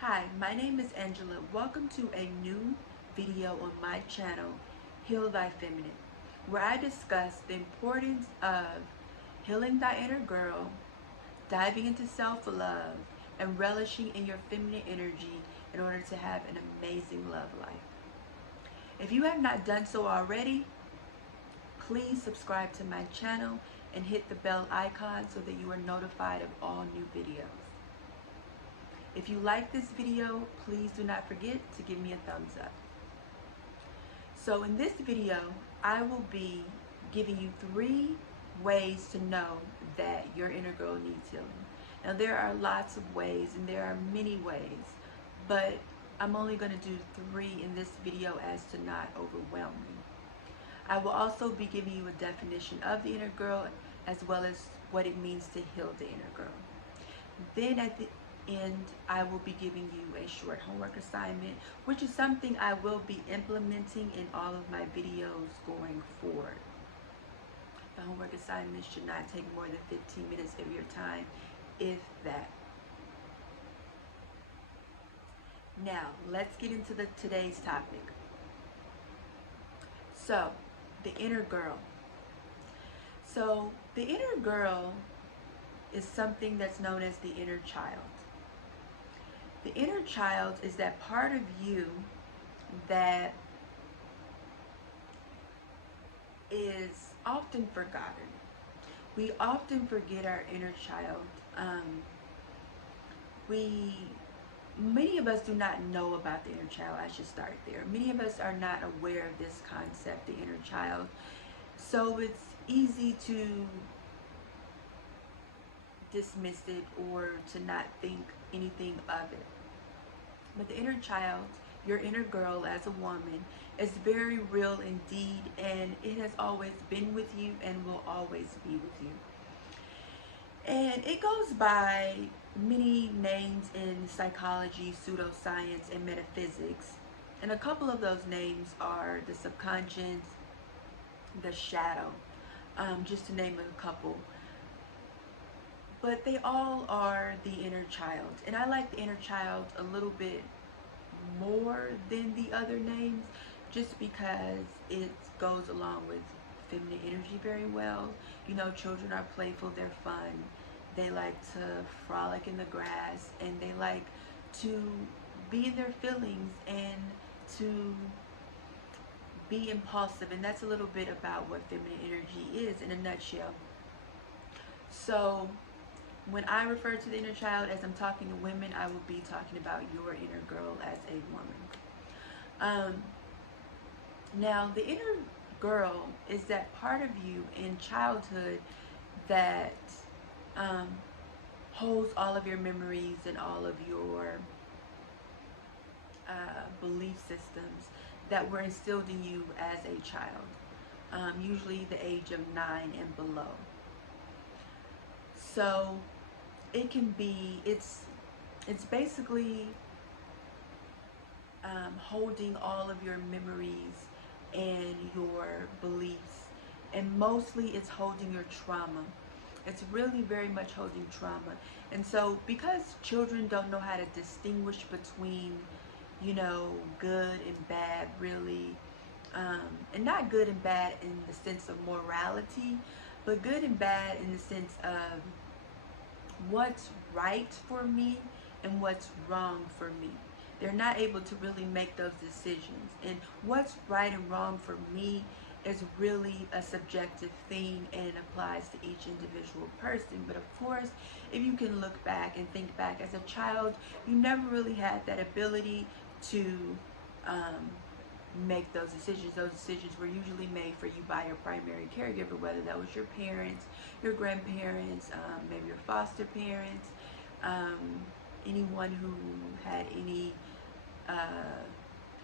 Hi, my name is Angela. Welcome to a new video on my channel, Heal Thy Feminine, where I discuss the importance of healing thy inner girl, diving into self-love, and relishing in your feminine energy in order to have an amazing love life. If you have not done so already, please subscribe to my channel and hit the bell icon so that you are notified of all new videos. If you like this video, please do not forget to give me a thumbs up. So in this video, I will be giving you 3 ways to know that your inner girl needs healing. Now there are lots of ways and there are many ways, but I'm only going to do 3 in this video as to not overwhelm you. I will also be giving you a definition of the inner girl as well as what it means to heal the inner girl. Then at the end, I will be giving you a short homework assignment, which is something I will be implementing in all of my videos going forward. The homework assignment should not take more than 15 minutes of your time, if that. Now, let's get into today's topic. So, the inner girl. So, the inner girl is something that's known as the inner child. The inner child is that part of you that is often forgotten. We often forget our inner child. Many of us do not know about the inner child. I should start there. Many of us are not aware of this concept, the inner child. So it's easy to dismiss it or to not think anything of it. But the inner child, your inner girl as a woman, is very real indeed, and it has always been with you and will always be with you. And it goes by many names in psychology, pseudoscience, and metaphysics. And a couple of those names are the subconscious, the shadow, just to name a couple. But they all are the inner child. And I like the inner child a little bit more than the other names just because it goes along with feminine energy very well. You know, children are playful, they're fun, they like to frolic in the grass, and they like to be in their feelings and to be impulsive. And that's a little bit about what feminine energy is in a nutshell. So when I refer to the inner child, as I'm talking to women, I will be talking about your inner girl as a woman. Now, the inner girl is that part of you in childhood that holds all of your memories and all of your belief systems that were instilled in you as a child, usually the age of 9 and below. So it can be, it's basically holding all of your memories and your beliefs, and mostly it's holding your trauma. It's really very much holding trauma. And so because children don't know how to distinguish between, you know, good and bad really, and not good and bad in the sense of morality, but good and bad in the sense of what's right for me and what's wrong for me. They're not able to really make those decisions. And what's right and wrong for me is really a subjective thing, and it applies to each individual person. But of course, if you can look back and think back as a child, you never really had that ability to make those decisions. Those decisions were usually made for you by your primary caregiver, whether that was your parents, your grandparents, maybe your foster parents, anyone who had any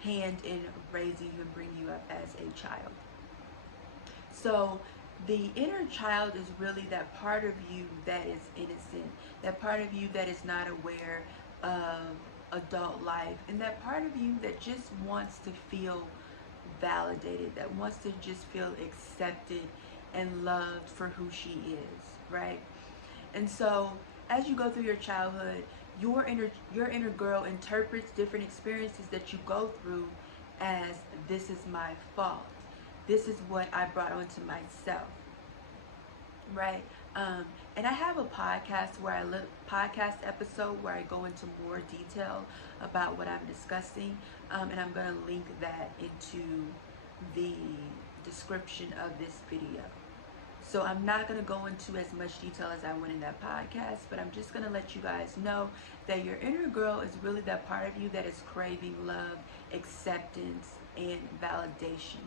hand in raising you and bringing you up as a child. So the inner child is really that part of you that is innocent, that part of you that is not aware of adult life, and that part of you that just wants to feel validated, that wants to just feel accepted and loved for who she is, right? And so as you go through your childhood, your inner girl interprets different experiences that you go through as, this is my fault. This is what I brought onto myself, right? And I have a podcast episode where I go into more detail about what I'm discussing, and I'm going to link that into the description of this video. So I'm not going to go into as much detail as I went in that podcast, but I'm just going to let you guys know that your inner girl is really that part of you that is craving love, acceptance, and validation.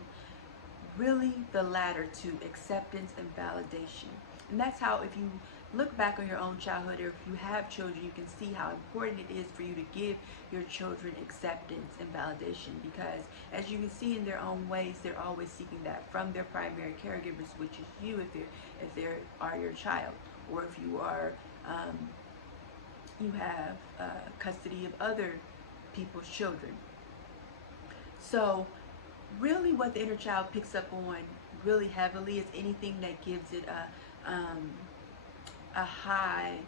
Really the latter two, acceptance and validation. And that's how, if you look back on your own childhood, or if you have children, you can see how important it is for you to give your children acceptance and validation, because as you can see in their own ways, they're always seeking that from their primary caregivers, which is you, if they are your child, or if you are you have custody of other people's children. So really what the inner child picks up on really heavily is anything that gives it a high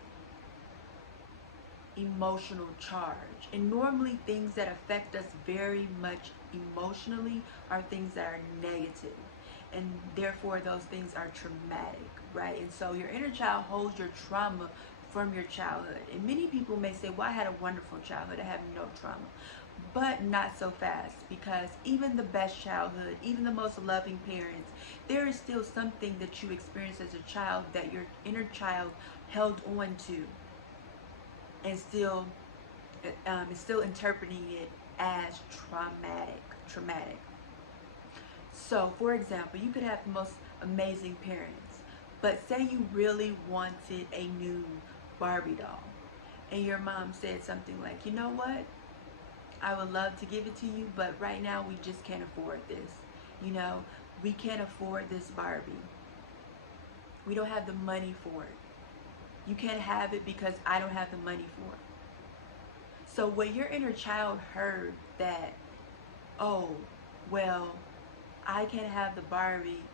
emotional charge. And normally things that affect us very much emotionally are things that are negative, and therefore those things are traumatic, right? And so your inner child holds your trauma from your childhood. And many people may say, well, I had a wonderful childhood, I have no trauma. But not so fast, because even the best childhood, even the most loving parents, there is still something that you experienced as a child that your inner child held on to, and still is still interpreting it as traumatic. So for example, you could have the most amazing parents, but say you really wanted a new Barbie doll, and your mom said something like, you know what, I would love to give it to you, but right now we just can't afford this. You know, we can't afford this Barbie. We don't have the money for it. You can't have it because I don't have the money for it. So when your inner child heard that, oh, well, I can't have the Barbie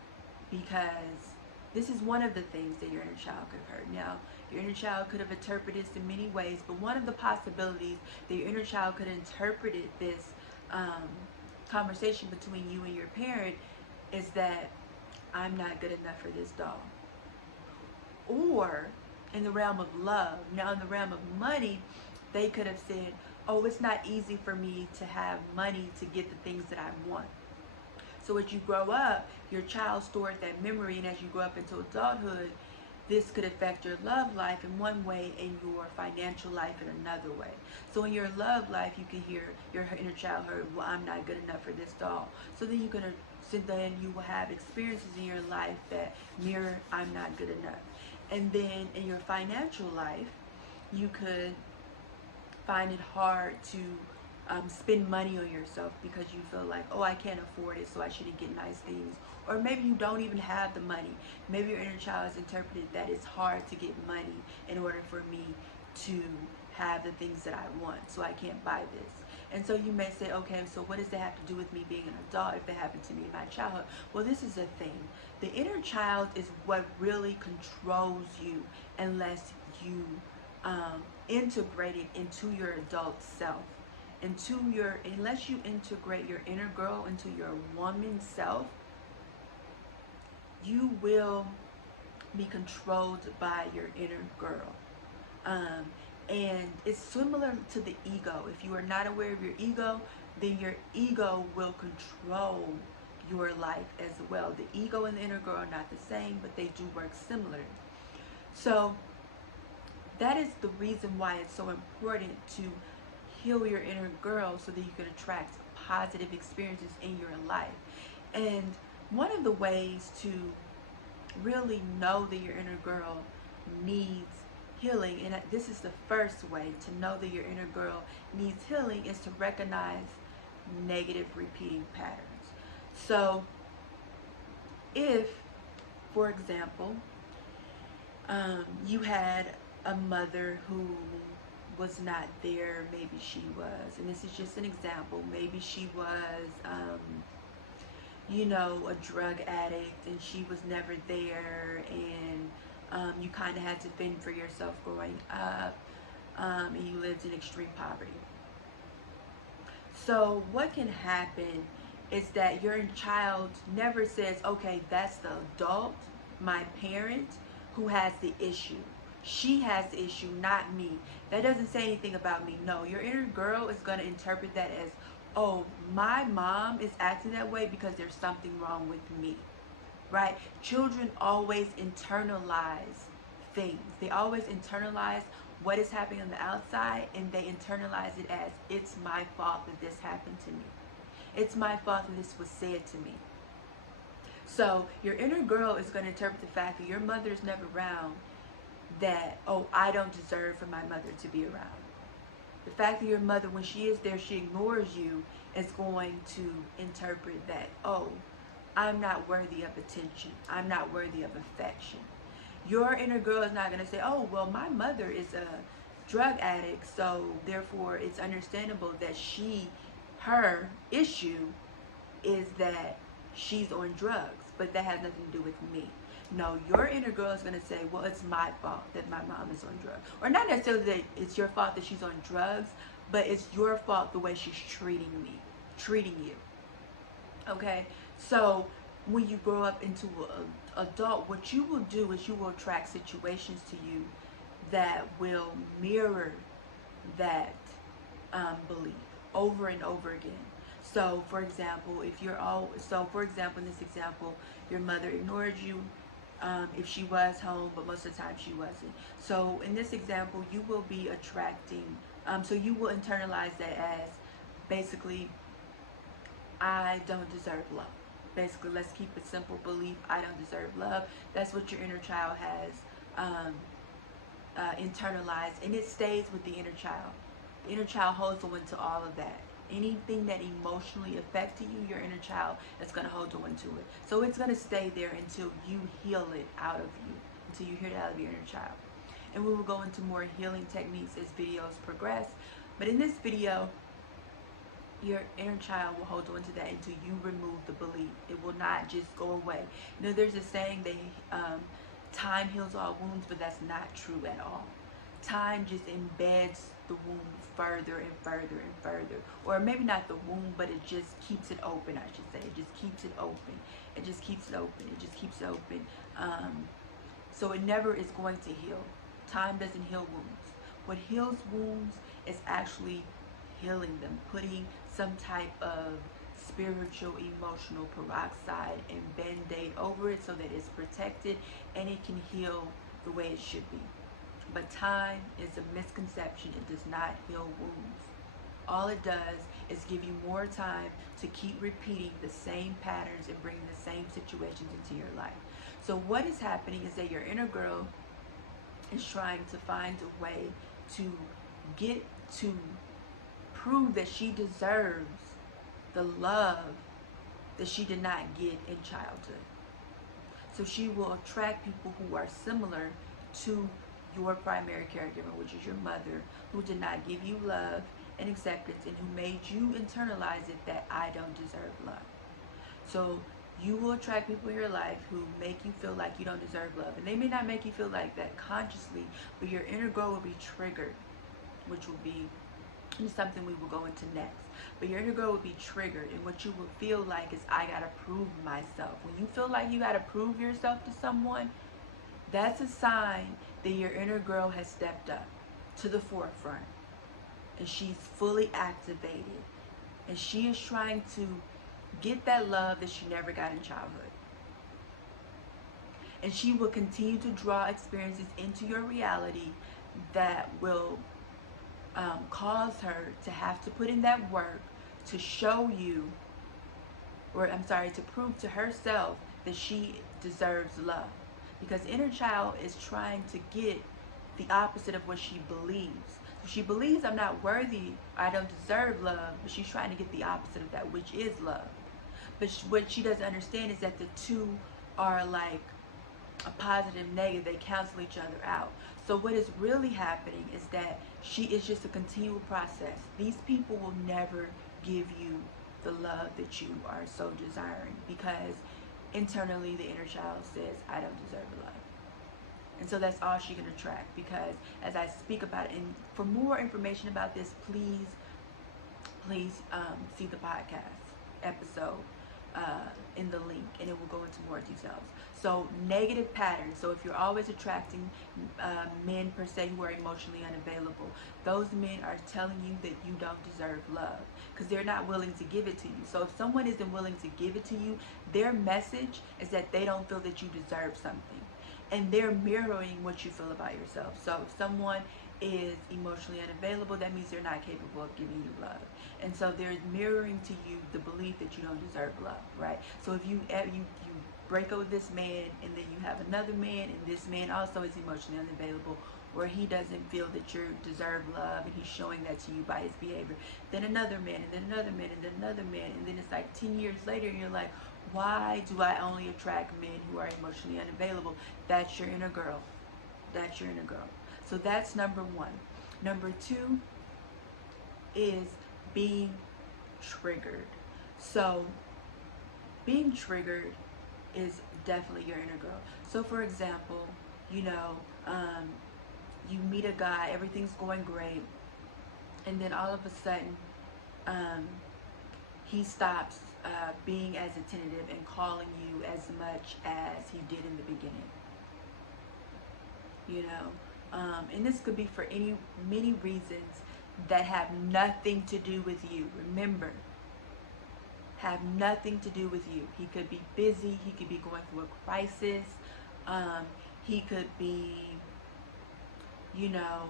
because this is one of the things that your inner child could have heard. Now, your inner child could have interpreted this in many ways, but one of the possibilities that your inner child could have interpreted this conversation between you and your parent is that I'm not good enough for this doll. Or in the realm of love, now in the realm of money, they could have said, oh, it's not easy for me to have money to get the things that I want. So as you grow up, your child stores that memory, and as you grow up into adulthood, this could affect your love life in one way and your financial life in another way. So in your love life, you can hear your inner child heard, well, I'm not good enough for this doll. So then you will have experiences in your life that mirror, I'm not good enough. And then in your financial life, you could find it hard to spend money on yourself because you feel like, oh, I can't afford it, so I shouldn't get nice things. Or maybe you don't even have the money. Maybe your inner child has interpreted that it's hard to get money in order for me to have the things that I want, so I can't buy this. And so you may say, okay, so what does that have to do with me being an adult if that happened to me in my childhood? Well, this is a thing. The inner child is what really controls you unless you integrate it into your adult self. Unless you integrate your inner girl into your woman self, you will be controlled by your inner girl. And it's similar to the ego. If you are not aware of your ego, then your ego will control your life as well. The ego and the inner girl are not the same, but they do work similar. So that is the reason why it's so important to heal your inner girl, so that you can attract positive experiences in your life. And one of the ways to really know that your inner girl needs healing, and this is the first way to know that your inner girl needs healing, is to recognize negative repeating patterns. So if, for example, you had a mother who was not there, maybe she was, and this is just an example, maybe she was you know, a drug addict, and she was never there, and you kind of had to fend for yourself growing up. and you lived in extreme poverty. So what can happen is that your child never says, okay, that's the adult, my parent, who has the issue. She has the issue, not me. That doesn't say anything about me. No, your inner girl is going to interpret that as, oh, my mom is acting that way because there's something wrong with me, right? Children always internalize things. They always internalize what is happening on the outside, and they internalize it as, it's my fault that this happened to me. It's my fault that this was said to me. So your inner girl is going to interpret the fact that your mother is never around that, oh, I don't deserve for my mother to be around. The fact that your mother, when she is there, she ignores you, is going to interpret that, oh, I'm not worthy of attention. I'm not worthy of affection. Your inner girl is not going to say, oh, well, my mother is a drug addict, so therefore it's understandable that her issue is that she's on drugs, but that has nothing to do with me. No, your inner girl is going to say, well, it's my fault that my mom is on drugs. Or not necessarily that it's your fault that she's on drugs, but it's your fault the way she's treating you. Okay? So when you grow up into an adult, what you will do is you will attract situations to you that will mirror that belief over and over again. So for example, in this example, your mother ignored you if she was home, but most of the time she wasn't. So in this example, you will be attracting, so you will internalize that as, basically, I don't deserve love. Basically, let's keep it simple, belief, I don't deserve love. That's what your inner child has internalized, and it stays with the inner child. The inner child holds on to all of that. Anything that emotionally affected you, your inner child is going to hold on to it. So it's going to stay there until you heal it out of you, until you heal it out of your inner child. And we will go into more healing techniques as videos progress. But in this video, your inner child will hold on to that until you remove the belief. It will not just go away. You know, there's a saying that time heals all wounds, but that's not true at all. Time just embeds the wound further and further and further. Or maybe not the wound, but it just keeps it open, I should say. It just keeps it open. It just keeps it open. It just keeps it open. So it never is going to heal. Time doesn't heal wounds. What heals wounds is actually healing them, putting some type of spiritual, emotional peroxide and band-aid over it so that it's protected and it can heal the way it should be. But time is a misconception. It does not heal wounds. All it does is give you more time to keep repeating the same patterns and bringing the same situations into your life. So what is happening is that your inner girl is trying to find a way to get to prove that she deserves the love that she did not get in childhood. So she will attract people who are similar to your primary caregiver, which is your mother, who did not give you love and acceptance and who made you internalize it that I don't deserve love. So you will attract people in your life who make you feel like you don't deserve love. And they may not make you feel like that consciously, but your inner girl will be triggered, which will be something we will go into next. But your inner girl will be triggered, and what you will feel like is, I gotta prove myself. When you feel like you gotta prove yourself to someone, that's a sign that your inner girl has stepped up to the forefront and she's fully activated, and she is trying to get that love that she never got in childhood. And she will continue to draw experiences into your reality that will cause her to have to put in that work to show you, or to prove to herself that she deserves love. Because inner child is trying to get the opposite of what she believes. So she believes, I'm not worthy, I don't deserve love, but she's trying to get the opposite of that, which is love. But what she doesn't understand is that the two are like a positive and negative. They cancel each other out. So what is really happening is that it's just a continual process. These people will never give you the love that you are so desiring, because internally the inner child says, I don't deserve love. And so that's all she can attract, because as I speak about it, and for more information about this, please see the podcast episode in the link, and it will go into more details. So negative patterns. So if you're always attracting men per se who are emotionally unavailable, those men are telling you that you don't deserve love because they're not willing to give it to you. So if someone isn't willing to give it to you, their message is that they don't feel that you deserve something, and they're mirroring what you feel about yourself. So if someone is emotionally unavailable, that means they're not capable of giving you love. And so they're mirroring to you the belief that you don't deserve love, right? So if you break up with this man, and then you have another man, and this man also is emotionally unavailable, or he doesn't feel that you deserve love, and he's showing that to you by his behavior, then another man, and then another man, and then another man, and then it's like 10 years later, and you're like, why do I only attract men who are emotionally unavailable? That's your inner girl. That's your inner girl. So that's number one. Number two is being triggered. So being triggered is definitely your inner girl. So for example, you know, you meet a guy, everything's going great, and then all of a sudden, he stops being as attentive and calling you as much as he did in the beginning. You know, and this could be for many reasons that have nothing to do with you. Remember, have nothing to do with you. He could be busy. He could be going through a crisis. He could be, you know,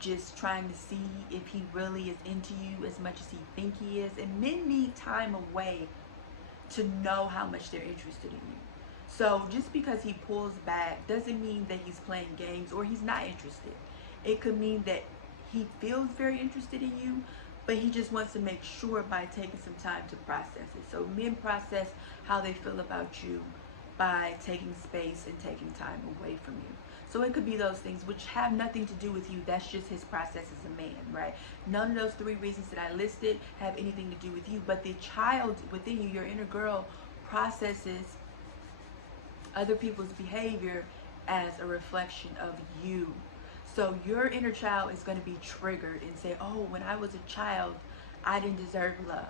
just trying to see if he really is into you as much as he think he is. And men need time away to know how much they're interested in you. So just because he pulls back doesn't mean that he's playing games or he's not interested. It could mean that he feels very interested in you, but he just wants to make sure by taking some time to process it. So men process how they feel about you by taking space and taking time away from you. So it could be those things which have nothing to do with you. That's just his process as a man, right? None of those three reasons that I listed have anything to do with you, but the child within you, your inner girl, processes other people's behavior as a reflection of you. So your inner child is going to be triggered and say, oh, when I was a child, I didn't deserve love.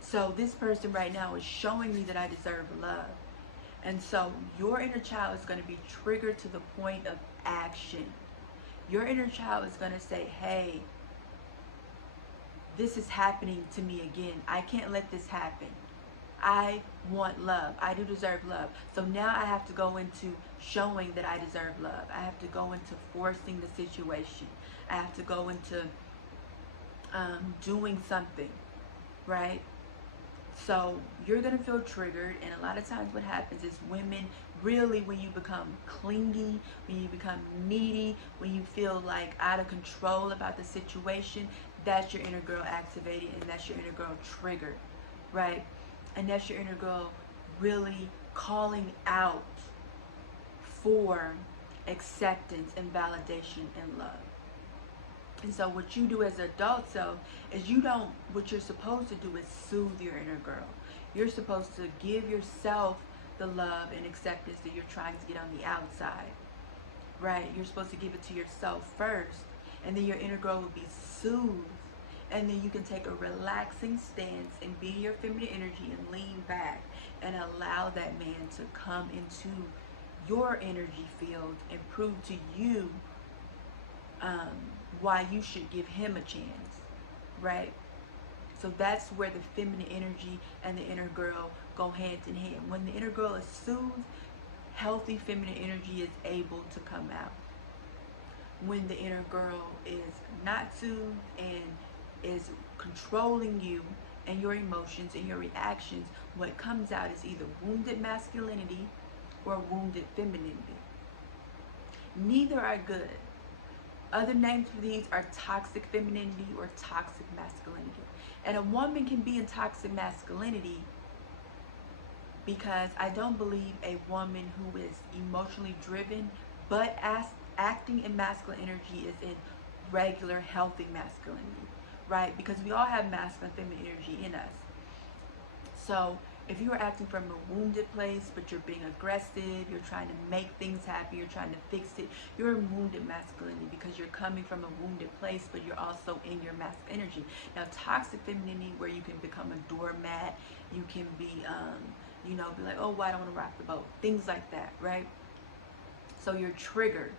So this person right now is showing me that I deserve love. And so your inner child is going to be triggered to the point of action. Your inner child is going to say, hey, this is happening to me again. I can't let this happen. I want love. I do deserve love. So now I have to go into showing that I deserve love. I have to go into forcing the situation. I have to go into doing something, right? So you're going to feel triggered, and a lot of times what happens is women really, when you become clingy, when you become needy, when you feel like out of control about the situation, that's your inner girl activated, and that's your inner girl triggered, right? And that's your inner girl really calling out for acceptance and validation and love. And so what you do as an adult self is what you're supposed to do is soothe your inner girl. You're supposed to give yourself the love and acceptance that you're trying to get on the outside, right? You're supposed to give it to yourself first, and then your inner girl will be soothed. And then you can take a relaxing stance and be your feminine energy and lean back and allow that man to come into your energy field and prove to you why you should give him a chance, right? So that's where the feminine energy and the inner girl go hand in hand. When the inner girl is soothed, healthy feminine energy is able to come out. When the inner girl is not soothed and is controlling you and your emotions and your reactions, what comes out is either wounded masculinity or wounded femininity. Neither are good. Other names for these are toxic femininity or toxic masculinity. And a woman can be in toxic masculinity because I don't believe a woman who is emotionally driven but acting in masculine energy is in regular healthy masculinity, right? Because we all have masculine and feminine energy in us. So If you are acting from a wounded place, but you're being aggressive, you're trying to make things happen, you're trying to fix it, you're in wounded masculinity because you're coming from a wounded place, but you're also in your masculine energy. Now, toxic femininity, where you can become a doormat, you can be, be like, oh, why don't I want to rock the boat? Things like that, right? So you're triggered.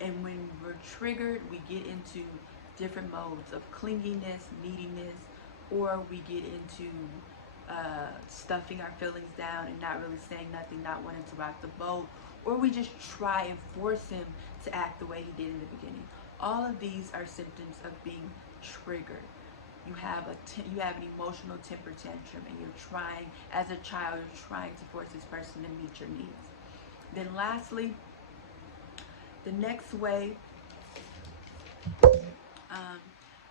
And when we're triggered, we get into different modes of clinginess, neediness, or we get into stuffing our feelings down and not really saying nothing, not wanting to rock the boat, or we just try and force him to act the way he did in the beginning. All of these are symptoms of being triggered. You have you have an emotional temper tantrum, and you're trying, as a child, you're trying to force this person to meet your needs. Then lastly, the next way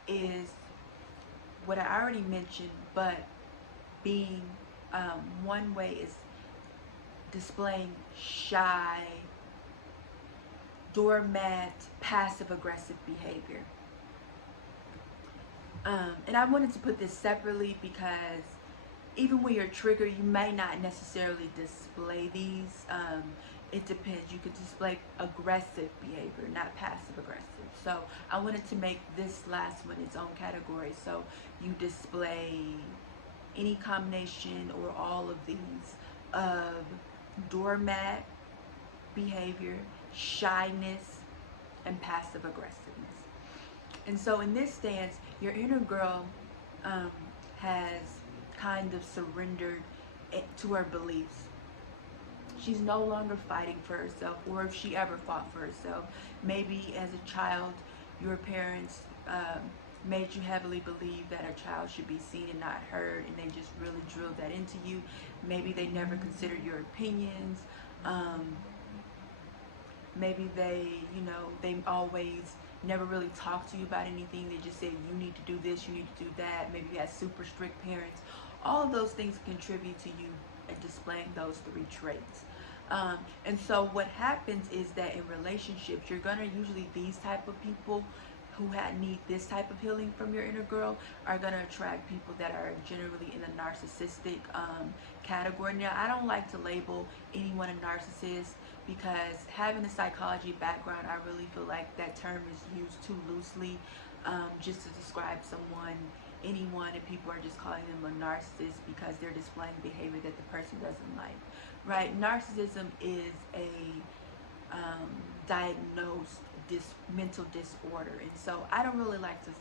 is what I already mentioned, but being one way is displaying shy, doormat, passive aggressive behavior. And I wanted to put this separately because even when you're triggered, you may not necessarily display these. It depends. You could display aggressive behavior, not passive aggressive. So I wanted to make this last one its own category. So you display any combination or all of these of doormat behavior, shyness, and passive aggressiveness. And so in this stance, your inner girl has kind of surrendered to her beliefs. She's no longer fighting for herself, or if she ever fought for herself. Maybe as a child, your parents made you heavily believe that a child should be seen and not heard, and they just really drilled that into you. Maybe they never considered your opinions. Maybe they always never really talked to you about anything. They just said, you need to do this, you need to do that. Maybe you had super strict parents. All of those things contribute to you displaying those three traits. And so what happens is that in relationships, you're gonna usually, these type of people who need this type of healing from your inner girl are gonna attract people that are generally in a narcissistic category. Now, I don't like to label anyone a narcissist because having a psychology background, I really feel like that term is used too loosely just to describe anyone, and people are just calling them a narcissist because they're displaying behavior that the person doesn't like, right? Narcissism is a diagnosed mental disorder, and so I don't really like to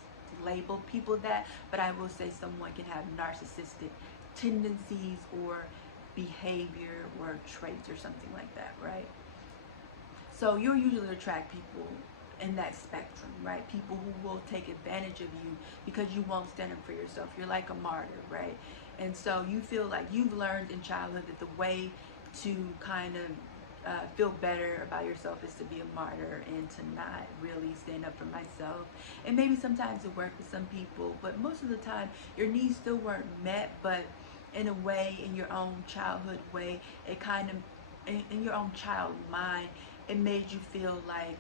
label people that, but I will say someone can have narcissistic tendencies or behavior or traits or something like that, right? So you'll usually attract people in that spectrum, right? People who will take advantage of you because you won't stand up for yourself. You're like a martyr, right? And so you feel like you've learned in childhood that the way to kind of feel better about yourself is to be a martyr and to not really stand up for myself. And maybe sometimes it worked with some people, but most of the time your needs still weren't met, but in a way, in your own childhood way, it kind of, in your own child mind, it made you feel like,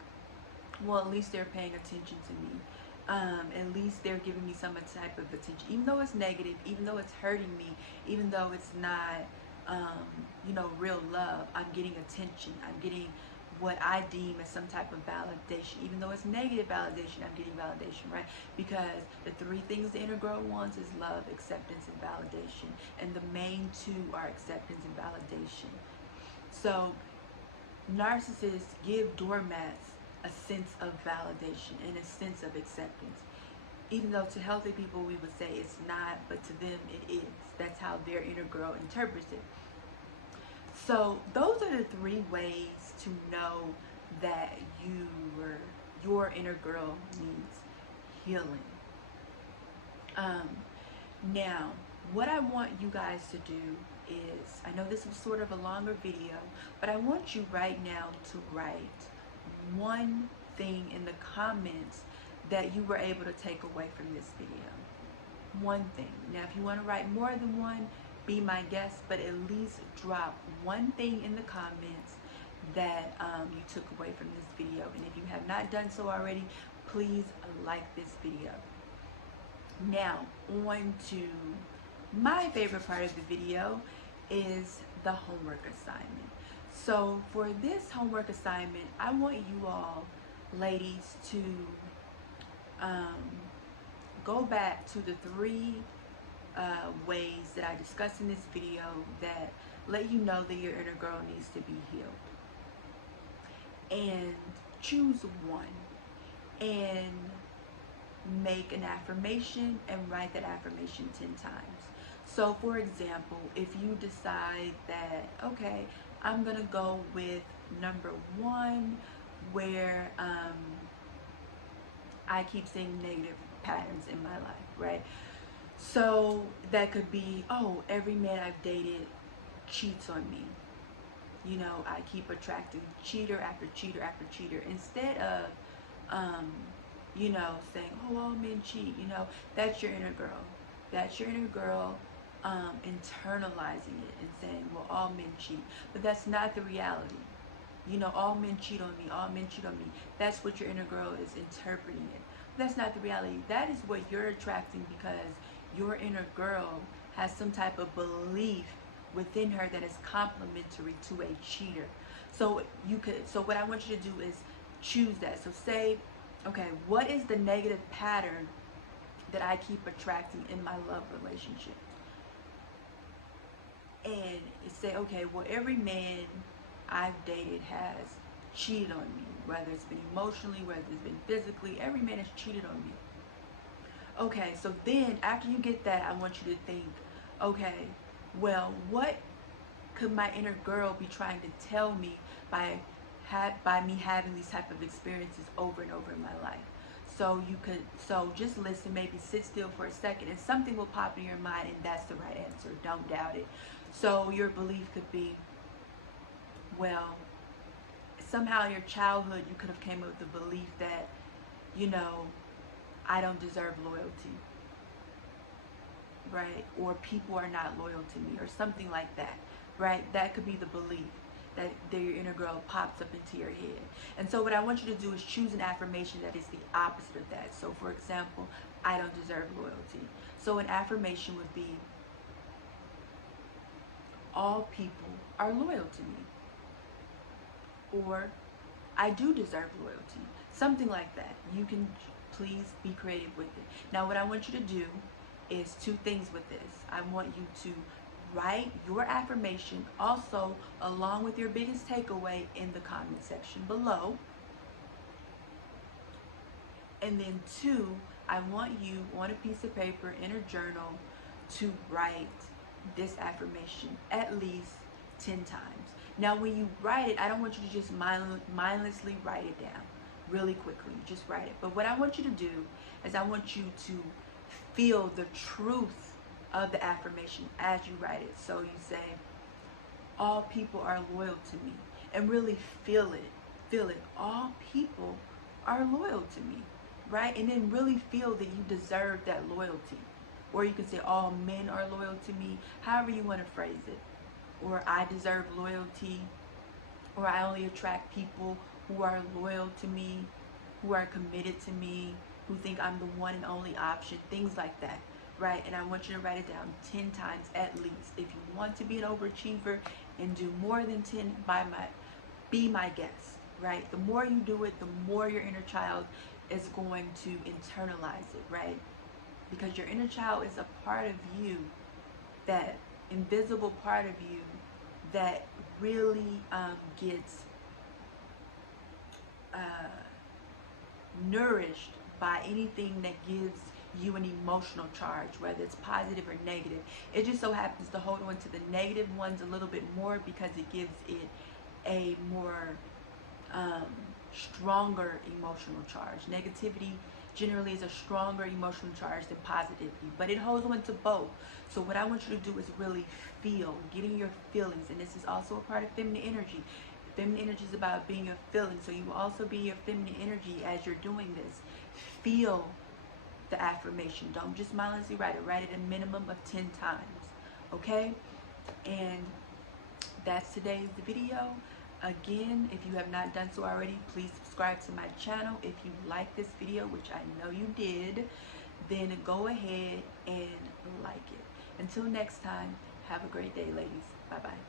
well, at least they're paying attention to me. At least they're giving me some type of attention, even though it's negative, even though it's hurting me, even though it's not, real love. I'm getting attention. I'm getting what I deem as some type of validation. Even though it's negative validation, I'm getting validation, right? Because the three things the inner girl wants is love, acceptance, and validation. And the main two are acceptance and validation. So narcissists give doormats a sense of validation and a sense of acceptance. Even though to healthy people we would say it's not, but to them it is. That's how their inner girl interprets it. So those are the three ways to know that your inner girl needs healing. Now, what I want you guys to do is, I know this was sort of a longer video, but I want you right now to write one thing in the comments that you were able to take away from this video. One thing. Now, if you want to write more than one, be my guest, but at least drop one thing in the comments that you took away from this video. And if you have not done so already, please like this video. Now, on to my favorite part of the video is the homework assignment. So for this homework assignment, I want you all, ladies, to um, go back to the three ways that I discussed in this video that let you know that your inner girl needs to be healed. And choose one and make an affirmation and write that affirmation 10 times. So for example, if you decide that, okay, I'm gonna go with number one, where I keep seeing negative patterns in my life, right? So that could be, oh, every man I've dated cheats on me. You know, I keep attracting cheater after cheater after cheater. Instead of, you know, saying, oh, all men cheat, you know, that's your inner girl. That's your inner girl internalizing it and saying, well, all men cheat. But that's not the reality. You know, all men cheat on me, all men cheat on me. That's what your inner girl is interpreting it. But that's not the reality. That is what you're attracting because your inner girl has some type of belief within her that is complementary to a cheater. So what I want you to do is choose that. So say, okay, what is the negative pattern that I keep attracting in my love relationship? And say, okay, well, every man I've dated has cheated on me, whether it's been emotionally, whether it's been physically. Every man has cheated on me. Okay, so then after you get that, I want you to think, okay, well, what could my inner girl be trying to tell me by me having these type of experiences over and over in my life? So just listen, maybe sit still for a second, and something will pop in your mind, and that's the right answer. Don't doubt it. So your belief could be, well, somehow in your childhood you could have came up with the belief that, you know, I don't deserve loyalty, right? Or people are not loyal to me, or something like that, right? That could be the belief that your inner girl pops up into your head. And so what I want you to do is choose an affirmation that is the opposite of that. So for example, I don't deserve loyalty. So an affirmation would be, all people are loyal to me. Or I do deserve loyalty. Something like that. You can please be creative with it. Now what I want you to do is two things with this. I want you to write your affirmation also along with your biggest takeaway in the comment section below. And then two, I want you on a piece of paper in a journal to write this affirmation at least 10 times. Now when you write it, I don't want you to just mindlessly write it down really quickly. Just write it. But what I want you to do is I want you to feel the truth of the affirmation as you write it. So you say, all people are loyal to me. And really feel it. Feel it. All people are loyal to me. Right? And then really feel that you deserve that loyalty. Or you can say, all men are loyal to me. However you want to phrase it. Or I deserve loyalty. Or I only attract people who are loyal to me, who are committed to me, who think I'm the one and only option, things like that, right? And I want you to write it down 10 times at least. If you want to be an overachiever and do more than 10, be my guest, right? The more you do it, the more your inner child is going to internalize it, right? Because your inner child is a part of you, that invisible part of you that really gets nourished by anything that gives you an emotional charge, whether it's positive or negative. It just so happens to hold on to the negative ones a little bit more because it gives it a more stronger emotional charge. Negativity generally is a stronger emotional charge than positivity, but it holds on to both. So what I want you to do is really feel, getting your feelings, and this is also a part of feminine energy. Feminine energy is about being your feelings, so you will also be your feminine energy as you're doing this. Feel the affirmation. Don't just mindlessly write it. Write it a minimum of 10 times, okay? And that's today's video. Again, if you have not done so already, please subscribe to my channel. If you like this video, which I know you did, then go ahead and like it. Until next time, have a great day, ladies. Bye-bye.